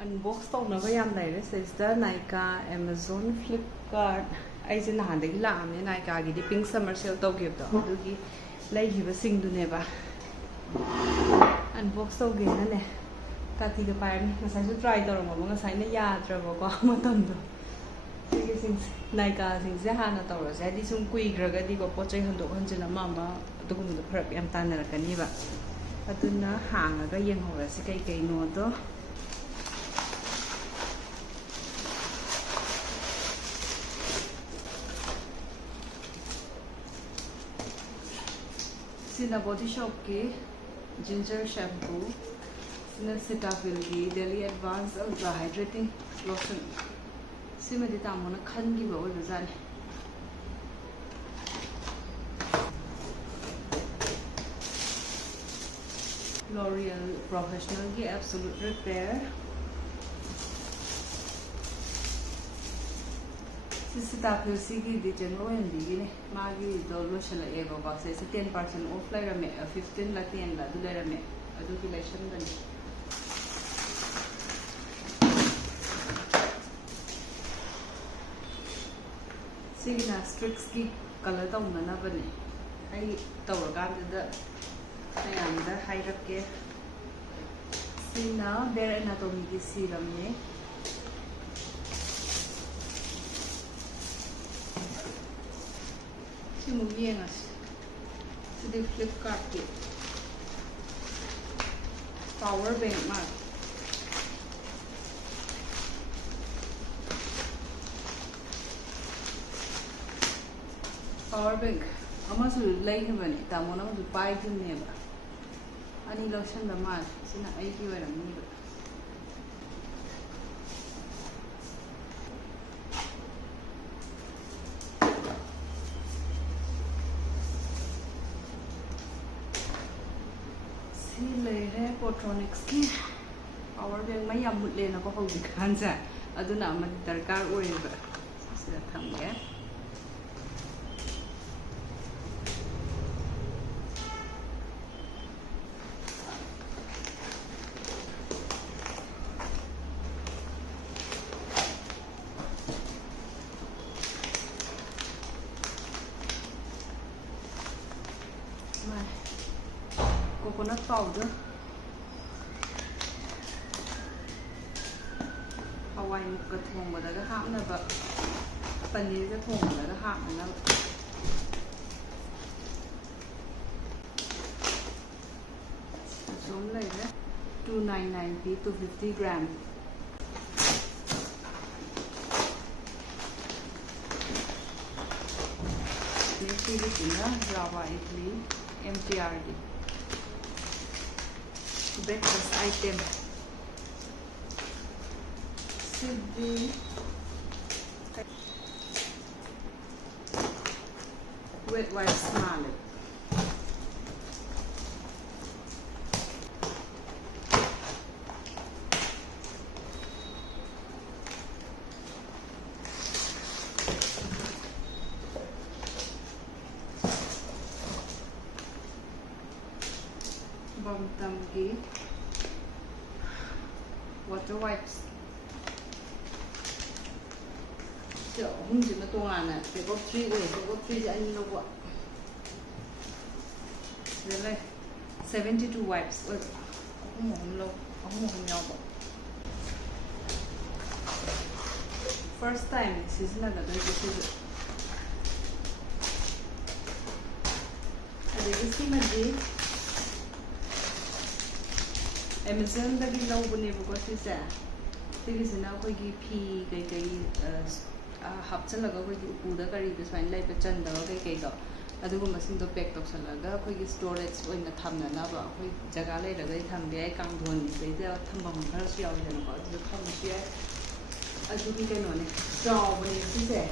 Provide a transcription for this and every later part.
Unbox tꯧꯅꯕ ꯌꯥꯝ ꯂꯩꯔꯦ ꯁꯤꯁꯤꯗ Nykaa, Amazon, Flipkart ꯑꯩꯁꯦ ꯅꯍꯥꯟꯗꯒꯤ ꯂꯥꯛꯑꯝꯅꯦ Nykaa ꯄꯤꯡ ꯁꯝꯃꯔ ꯁꯦꯜ ꯇꯧꯈꯤꯕꯗꯣ ꯑꯗꯨꯒꯤ ꯂꯩꯈꯤꯕꯁꯤꯡꯗꯨꯅꯦꯕ unbox ꯇꯧꯒꯦꯅꯅꯦ ꯀꯥꯇꯤꯒ ꯄꯥꯏꯔꯅꯤ ꯉꯁꯥꯏꯁꯨ ꯇ꯭ꯔꯥꯏ ꯇꯧꯔꯝꯃꯕ ꯉꯁꯥꯏꯅ ꯌꯥꯗ꯭ꯔꯕꯀꯣ ꯃꯇꯝꯗꯣ ꯁꯤꯒꯤꯁꯤꯡꯁꯦ Nykaa ꯍꯥꯟꯅ ꯇꯧꯔꯁꯦ ꯍꯥꯏꯗꯤ ꯁꯨꯝ ꯀꯨꯏꯈ꯭ꯔꯒꯗꯤꯀꯣ ꯄꯣꯠꯆꯩ ꯍꯟꯗꯣꯛ ꯍꯟꯖꯤꯟ ꯑꯃ ꯑꯗꯨꯒꯨꯝꯕꯗꯣ ꯐꯔꯛ ꯌꯥꯝ ꯇꯥꯟꯅꯔꯛꯀꯅꯤꯕ ꯑꯗꯨꯅ ꯍꯥꯡꯉꯒ ꯌꯦꯡꯍꯧꯔꯁꯤ ꯀꯩꯀꯩꯅꯣꯗꯣ Sina Body Shop ki Ginger Shampoo, Sina Cetaphil ki Daily Advanced Ultra Hydrating Lotion. Sima di tamona khan ki ba oi bazani. L'Oreal Professional ki Absolute Repair. Cetaphil ki di genuine di ne magi do lotion la ego ba se 10% off la rame 15 la 10 la du la rame adu ki lotion ban sigina strix ki color ta unna bane ai tawra ga da ayam da hairakke sina Bare Anatomy ki serum ne Yenglasi. This is Flipkart ki power bank mat. Power bank. Amasu leigre bani. Tamona amasu pai junne ba. Ani lotion da mat. Sina ai ki wara ni ba. Leigre Electronics ki power bank mai yam mut le na ko hodi khan sa aduna ma darkar oi ba sida thamge coconut powder hawai mukka thongbadaga hapnaba paneer ga thongbadaga hapnaba som leigre 299p 250 gram next is rava idli MTRD breakfast item. Should be wet white smile. Bam ki water wipes. So, hindi na tungana. Pero 3 way. Pero 3 ano na ba? Really? 72 wipes. Ako mo ba? First time, season na gagawin ko siya. Adi kasi madi. Amazon da gi lau bune bu ko sisa sigisina ko gi phi kai hap chalaga ko gi upu da kari da swain lai pa chan da kai do adugo masin do pack tok salaga ko gi storage oina thamna na ba ko jaga lai da gai tham be kang dhon ni sei da thambam khar si yaw da ko du kham si ai adu gi kai no ne straw bune sise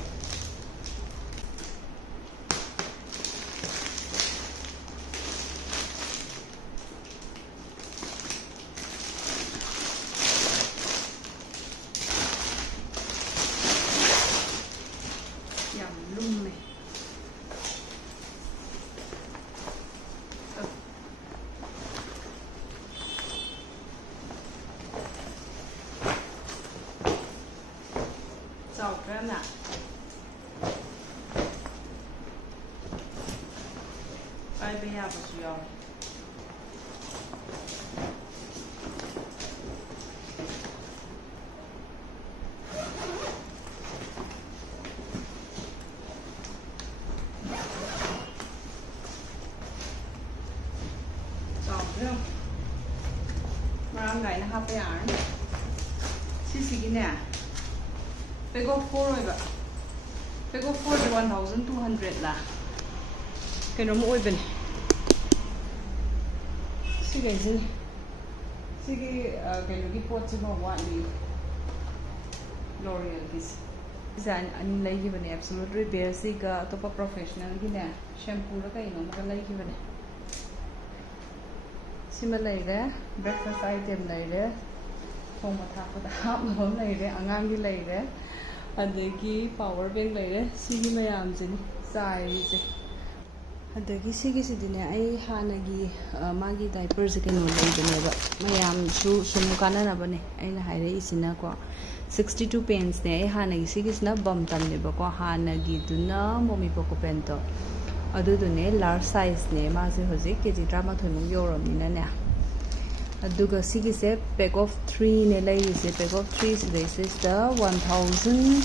ꯆꯥꯎꯗ꯭ꯔꯅ ꯄꯥꯏꯕ ꯌꯥꯕꯁꯨ ꯌꯥꯎꯋꯦ ꯆꯥꯎꯗ꯭ꯔꯣ ꯃꯔꯥꯡ ꯀꯥꯏꯅ ꯍꯥꯞꯄ ꯌꯥꯔꯅꯤ ꯁꯤꯁꯤꯒꯤꯅꯦ ꯄꯦꯛ of 4 ꯑꯣꯏꯕ ꯄꯦꯛ of 4 1200 ꯂꯥ ꯀꯩꯅꯣꯝ ꯑꯣꯏꯕꯅꯦ ꯁꯤꯒꯩꯁꯤꯅꯤ ꯁꯤꯒꯤ ꯀꯩꯅꯣꯒꯤ ꯄꯣꯠꯁꯤꯐꯥꯎ ꯋꯥꯠꯂꯤ ꯂꯣꯔꯤꯌꯦꯜꯒꯤꯁꯦ ꯗꯤꯖꯥꯏꯟ ꯑꯅꯤ ꯂꯩꯈꯤꯕꯅꯦ ꯑꯦꯕꯁꯣꯂꯨꯠ ꯔꯤꯄꯦꯌꯔꯁꯤꯒ ꯑꯇꯣꯞꯄ ꯄ꯭ꯔꯣꯐꯦꯁꯅꯦꯜꯒꯤꯅꯦ ꯁꯦꯝꯄꯨꯔ ꯀꯩꯅꯣ ꯑꯃꯒ ꯂꯩꯈꯤꯕꯅꯦ ꯁꯤꯃ ꯂꯩꯔꯦ ꯕ꯭ꯔꯦꯛꯐꯥꯁ ꯑꯥꯏꯇꯦꯝ ꯂꯩꯔꯦ ꯊꯣꯡꯕ ꯊꯥꯛꯄꯗ ꯍꯥꯞꯅꯕ ꯂꯩꯔꯦ ꯑꯉꯥꯡꯒꯤ ꯂꯩꯔꯦ ꯑꯗꯒꯤ ꯄꯥꯋꯔ ꯕꯦꯡ ꯂꯩꯔꯦ ꯁꯤꯒꯤ ꯃꯌꯥꯝꯁꯤꯅꯤ ꯆꯥꯏꯔꯤꯁꯦ ꯑꯗꯒꯤ ꯁꯤꯒꯤꯁꯤꯗꯤꯅꯦ ꯑꯩ ꯍꯥꯟꯅꯒꯤ ꯃꯥꯒꯤ ꯗꯥꯏꯄꯔꯁꯦ ꯀꯩꯅꯣ ꯂꯩꯕꯅꯦꯕ ꯃꯌꯥꯝꯁꯨ ꯁꯨꯝ ꯀꯥꯟꯅꯅꯕꯅꯦ ꯑꯩꯅ ꯍꯥꯏꯔꯛꯏꯁꯤꯅꯀꯣ 62 ꯄꯦꯟꯁꯅꯦ ꯑꯩ ꯍꯥꯟꯅꯒꯤ ꯁꯤꯒꯤꯁꯤꯅ ꯕꯝꯇꯝꯅꯦꯕꯀꯣ ꯍꯥꯟꯅꯒꯤꯗꯨꯅ ꯃꯣꯃꯤ ꯄꯣꯀꯣꯄꯦꯟꯇꯣ ꯑꯗꯨꯗꯨꯅꯦ ꯂꯥꯔꯖ ꯁꯥꯏꯖꯅꯦ ꯃꯥꯁꯦ ꯍꯧꯖꯤꯛ KG 13ꯃꯨꯛ ꯌꯧꯔꯕꯅꯤꯅꯅꯦ ꯑꯗꯨꯒ ꯁꯤꯒꯤꯁꯦ ꯄꯦꯛ ꯑꯣꯐ 3ꯅꯦ ꯂꯩꯔꯤꯁꯦ ꯄꯦꯛ ꯑꯣꯐ 3 ꯁꯤꯗꯩꯁꯤꯗ 1500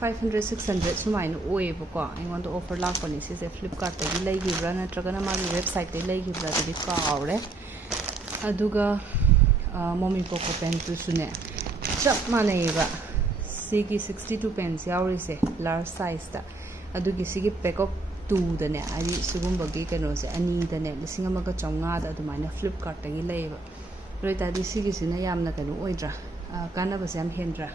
600 ꯁꯨꯃꯥꯏꯅ ꯑꯣꯏꯌꯦꯕꯀꯣ ꯑꯩꯉꯣꯟꯗ ꯑꯣꯐꯔ ꯂꯥꯛꯄꯅꯦ ꯁꯤꯁꯦ ꯐ꯭ꯂꯤꯞꯀꯥꯔꯠꯇꯒꯤ ꯂꯩꯈꯤꯕ꯭ꯔꯥ ꯅꯠꯇ꯭ꯔꯒꯅ ꯃꯥꯒꯤ ꯋꯦꯕꯁꯥꯏꯠꯇꯒꯤ ꯂꯩꯈꯤꯕ꯭ꯔꯥ ꯑꯗꯨꯗꯤ ꯀꯥꯎꯔꯦ ꯑꯗꯨꯒ ꯃꯣꯃꯤ ꯄꯣꯀꯣꯄꯦꯟꯇꯨꯁꯨꯅꯦ ꯆꯞ ꯃꯥꯟꯅꯩꯌꯦꯕ ꯁꯤꯒꯤ 62 ꯄꯦꯟꯁ ꯌꯥꯎꯔꯤꯁꯦ ꯂꯥꯔꯖ ꯁꯥꯏꯖꯇ ꯑꯗꯨꯒꯤ ꯁꯤꯒꯤ ꯄꯦꯛ ꯑꯣꯐ 2ꯗꯅꯦ ꯍꯥꯏꯗꯤ ꯁꯤꯒꯨꯝꯕꯒꯤ ꯀꯩꯅꯣꯁꯦ ꯑꯅꯤꯗꯅꯦ 1500 ꯑꯗꯨꯃꯥꯏꯅ ꯐ꯭ꯂꯤꯞꯀꯥꯔꯠꯇꯒꯤ ꯂꯩꯌꯦꯕ ꯑꯗꯨ ꯑꯣꯏꯇꯥꯔꯗꯤ ꯁꯤꯒꯤꯁꯤꯅ ꯌꯥꯝꯅ ꯀꯩꯅꯣ ꯑꯣꯏꯗ꯭ꯔꯥ ꯀꯥꯟꯅꯕꯁꯦ ꯌꯥꯝ ꯍꯦꯟꯗ꯭ꯔꯥ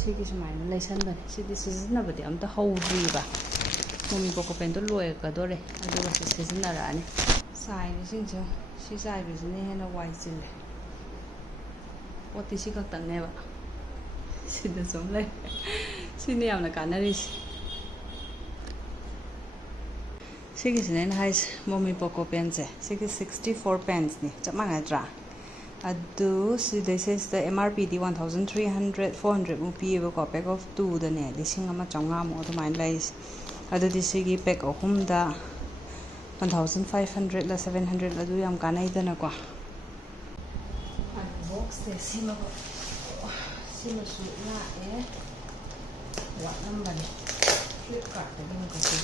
ꯁꯤꯒꯤ ꯁꯨꯃꯥꯏꯅ ꯂꯩꯁꯟꯕꯅꯦ ꯁꯤꯗꯤ ꯁꯤꯖꯤꯟꯅꯕꯗꯤ ꯑꯝꯇ ꯍꯧꯗ꯭ꯔꯤꯕ ꯃꯣꯃꯤ ꯄꯣꯀꯣꯄꯦꯟꯇꯣ ꯂꯣꯏꯔꯛꯀꯗꯣꯔꯦ ꯑꯗꯨꯒ ꯁꯤꯖꯤꯟꯅꯔꯛꯑꯅꯤ ꯆꯥꯏꯔꯤꯁꯤꯡꯁꯦ ꯁꯤ ꯆꯥꯏꯕꯁꯤꯅ ꯍꯦꯟꯅ ꯋꯥꯏ ꯆꯤꯜꯂꯦ ꯄꯣꯠꯇꯤ ꯁꯤ ꯈꯛꯇꯪꯅꯦꯕ ꯁꯤꯗ ꯁꯨꯝ ꯂꯩ ꯁꯤꯅ ꯌꯥꯝꯅ ꯀꯥꯟꯅꯔꯤꯁꯦ ꯁꯤꯒꯤꯁꯤꯅ ꯑꯩꯅ ꯍꯥꯏꯁꯦ ꯃꯣꯃꯤ ꯄꯣꯀꯣꯄꯦꯟꯁꯦ ꯁꯤꯒꯤ 64 ꯄꯦꯟꯁꯅꯤ ꯆꯞ ꯃꯥꯟꯅꯗ꯭ꯔꯥ ꯑꯗꯨ ꯁꯤꯗꯩꯁꯤꯗ MRPꯗꯤ 1300 400 ꯃꯨꯛ ꯄꯤꯌꯦꯕꯀꯣ ꯄꯦꯛ ꯑꯣꯐ 2ꯗꯅꯦ 1500 ꯃꯨꯛ ꯑꯗꯨꯃꯥꯏꯅ ꯂꯩꯔꯤꯁꯦ ꯑꯗꯨꯗꯤ ꯁꯤꯒꯤ ꯄꯦꯛ ꯑꯍꯨꯝꯗ 1500 ꯂ 700 ꯑꯗꯨ ꯌꯥꯝ ꯀꯥꯟꯅꯩꯗꯅꯀꯣ ꯑꯟꯕꯣꯛꯁꯁꯦ ꯁꯤꯃꯁꯨ ꯂꯥꯛꯑꯦ ꯋꯥꯠꯂꯝꯕꯅꯦ ꯐ꯭ꯂꯤꯞꯀꯥꯔꯠꯇꯒꯤ ꯑꯃꯨꯛꯀꯁꯨ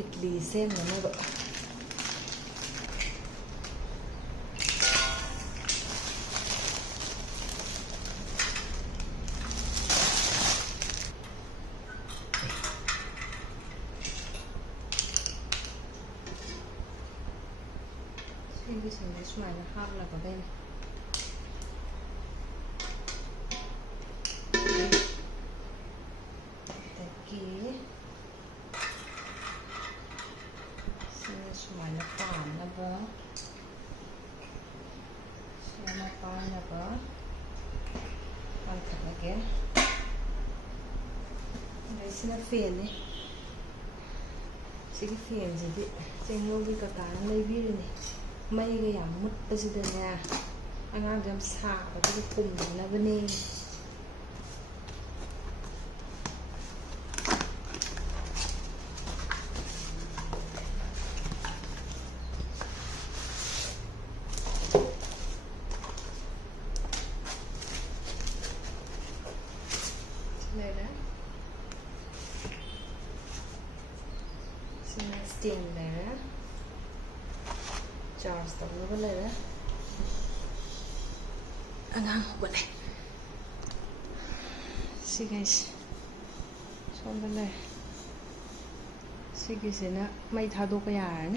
idli ꯁꯦꯝꯅꯅꯕ ꯁꯤꯒꯤꯁꯤꯡꯁꯦ ꯁꯨꯃꯥꯏꯅ ꯍꯥꯞꯂꯒꯗꯣꯏꯅꯦ ꯑꯗꯒꯤ sumana paanaba sumana paanaba paithalage sina fan ni sigi fan jidi chengogi katana leibirini maiga yam mutpasidane angang yam saabada kumnabane steam layer charge the layer and hang over Sigase. Sombale. Sigisena may thado pa yarne.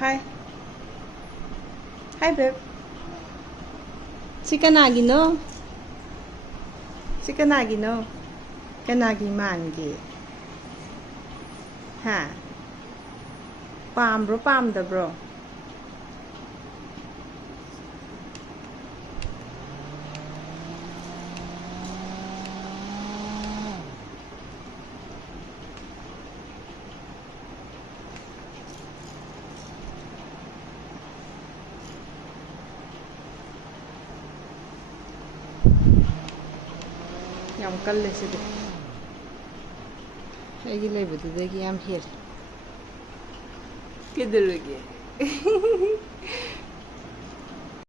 Hi. Hi, babe. Si kanagi no? Si kanagi no? Kanagi mangi. Ha? Palm bro, palm da bro. Yam kalle sidi. Aigi leibududagi yam hir. Kidirugi.